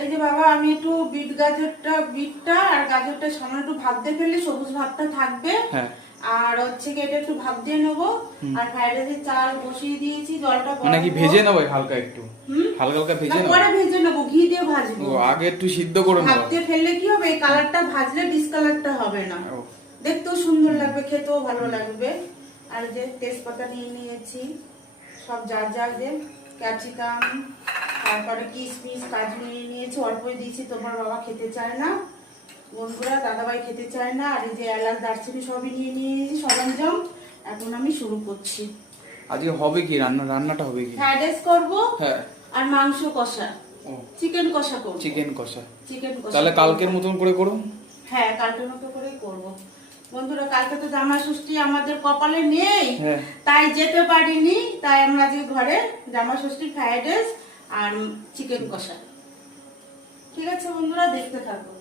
এই যে বাবা, আমি একটু বিটটা আর গাজরটা সামান্য একটু ভাপ দিয়ে ফেললে সবুজ ভাতটা থাকবে। হ্যাঁ। আর হচ্ছে কি এটা একটু ভাপ দিয়ে নেবো। আর ফ্রাইড রাইসের চাল বসিয়ে দিয়েছি, জলটা মানে কি গরম ভেজে হোক। নেবো হালকা একটু? হালকা হালকা ভেজে না, নেবো? পরে ভেজে নেবো, ঘি দিয়ে ভাজবো। ও, আগে একটু সিদ্ধ করে ভাপ নেবো। দিয়ে ফেললে কি হবে, এই কালারটা ভাজলে ডিসকালারটা হবে না, ও। দেখতেও সুন্দর লাগবে, খেতেও ভালো লাগবে। আর যে তেজপাতা নিয়ে নিয়েছি, সব যা যা যে ক্যাপসিকাম, তারপরে কিশমিশ কাজু নিয়ে নিয়েছি, অল্পই দিয়েছি, তোমার বাবা খেতে চায় না, বন্ধুরা দাদাভাই খেতে চায় না। আর এই যে এলাচ দারচিনি সবই নিয়ে নিয়েছি সরঞ্জাম। এখন আমি শুরু করছি। আজকে হবে কি রান্নাটা হবে কি? ফ্রাইড রাইস করবো। হ্যাঁ। আর মাংস কষা, ও, চিকেন কষা করবো। চিকেন কষা। চিকেন কষা তাহলে করবো। কালকের মতন করে করো। হ্যাঁ, কালকের মতো করেই করবো। বন্ধুরা, কালকে তো জামাই ষষ্ঠী আমাদের কপালে নেই, হ্যাঁ। তাই যেতে পারিনি। তাই আমরা আজকে ঘরে জামাই ষষ্ঠী ফ্রাইড রাইস আর চিকেন কষা। ঠিক আছে বন্ধুরা, দেখতে থাকো।